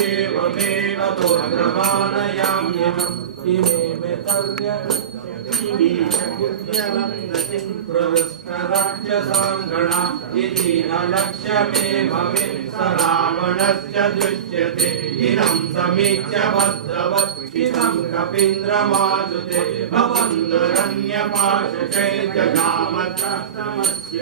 एवमेव तोत्रमानयाम्यहम् इमे मे प्रवृष्टराक्षसाङ्गणा इति न लक्ष्यमेव मे स रावणस्य दृश्यते इदं समीक्ष्य बद्धवत् इदं कपीन्द्रमासुते भवन्दरन्यपाशकैर्जगामत्रास्तमस्य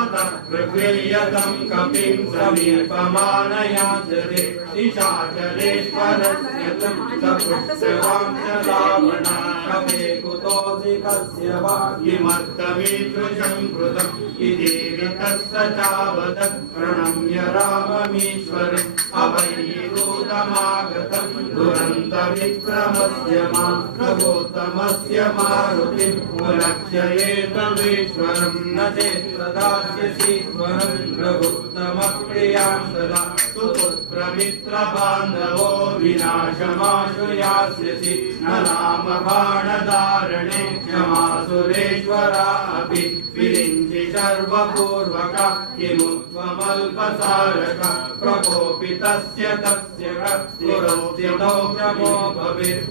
अतः प्रगृह्यतं कपिं समीपमानयास्यते निशाचरेश्वरस्य तं सपृष्टवां च रावणा कपे कुतोऽसि कस्य वा किमर्थमीदृशं कृतम् इति ऋतस्य चावदत् प्रणम्य राममीश्वरम् अभयदूतमागतं दुरन्तविक्रमस्य गौतमस्य मारुतिं मुलक्ष्येतमीश्वरं न चेत् प्रदास्यसि त्वं रघुत्तमप्रियां सदा सुपुत्रमित्रबान्धवो विनाशमाशु यास्यसि न रामबाणधारणे क्षमासुरेश्वरापि विरिञ्चि सर्वपूर्वका किमु त्वमल्पसारक प्रकोपितस्य तस्य गुरौद्यतो प्रमो भवेत्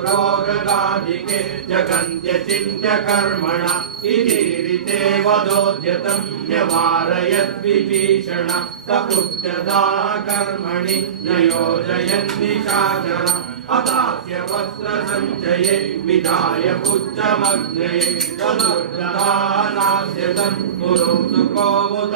सुरासुरोगदाधिके जगन्त्यचिन्त्य कर्मणा इति ऋते वदोद्यतं न्यवारयद्विभीषण सकृत्यदा कर्मणि न योजयन्निशाचर अतास्य वस्त्रसञ्चये विधाय पुच्छमग्नये चतुर्दधानास्यतं गुरुं सुकोमुदा